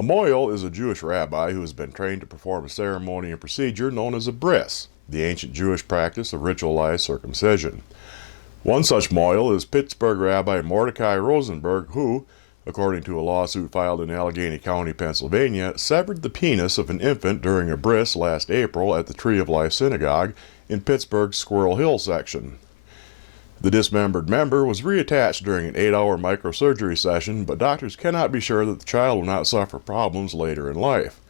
A Mohel is a Jewish rabbi who has been trained to perform a ceremony and procedure known as a bris, the ancient Jewish practice of ritualized circumcision. One such Mohel is Pittsburgh Rabbi Mordecai Rosenberg, who, according to a lawsuit filed in Allegheny County, Pennsylvania, severed the penis of an infant during a bris last April at the Tree of Life Synagogue in Pittsburgh's Squirrel Hill section. The dismembered member was reattached during an 8-hour microsurgery session, but doctors cannot be sure that the child will not suffer problems later in life.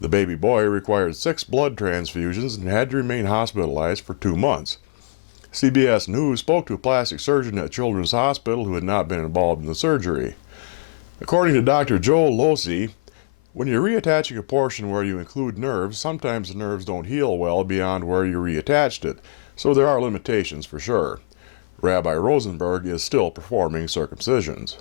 The baby boy required 6 blood transfusions and had to remain hospitalized for 2 months. CBS News spoke to a plastic surgeon at Children's Hospital who had not been involved in the surgery. According to Dr. Joel Losey, when you're reattaching a portion where you include nerves, sometimes the nerves don't heal well beyond where you reattached it, so there are limitations for sure. Rabbi Rosenberg is still performing circumcisions.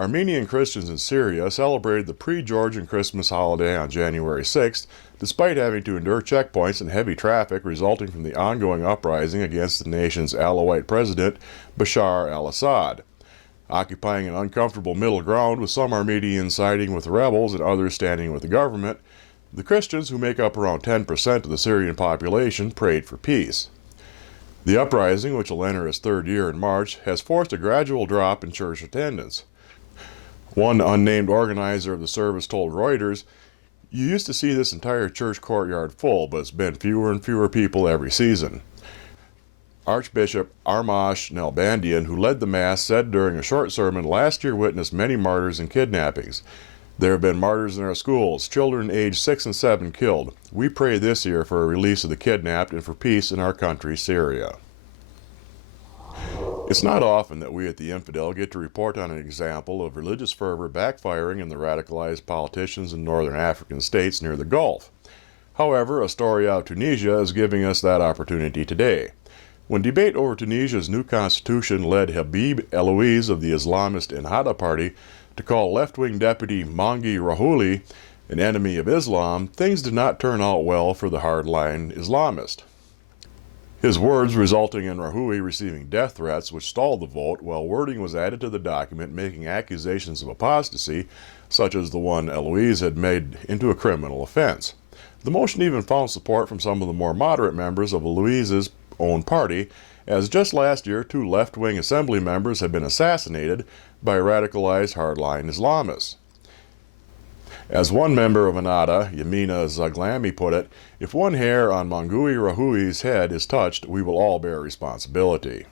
Armenian Christians in Syria celebrated the pre-Georgian Christmas holiday on January 6th, despite having to endure checkpoints and heavy traffic resulting from the ongoing uprising against the nation's Alawite president, Bashar al-Assad. Occupying an uncomfortable middle ground with some Armenians siding with the rebels and others standing with the government, the Christians, who make up around 10% of the Syrian population, prayed for peace. The uprising, which will enter its 3rd year in March, has forced a gradual drop in church attendance. One unnamed organizer of the service told Reuters, "You used to see this entire church courtyard full, but it's been fewer and fewer people every season." Archbishop Armash Nalbandian, who led the Mass, said during a short sermon, "Last year witnessed many martyrs and kidnappings. There have been martyrs in our schools, children aged 6 and 7 killed. We pray this year for a release of the kidnapped and for peace in our country, Syria." It's not often that we at the Infidel get to report on an example of religious fervor backfiring in the radicalized politicians in northern African states near the Gulf. However, a story out of Tunisia is giving us that opportunity today. When debate over Tunisia's new constitution led Habib Elouise of the Islamist Ennahda Party to call left-wing deputy Mangi Rahouli an enemy of Islam, things did not turn out well for the hardline Islamist. His words resulting in Rahouli receiving death threats, which stalled the vote, while wording was added to the document making accusations of apostasy, such as the one Elouise had made, into a criminal offense. The motion even found support from some of the more moderate members of Elouise's own party, as just last year 2 left-wing assembly members had been assassinated by radicalized hardline Islamists. As one member of Ennahda, Yamina Zaglami, put it, "If one hair on Mangi Rahouli's head is touched, we will all bear responsibility."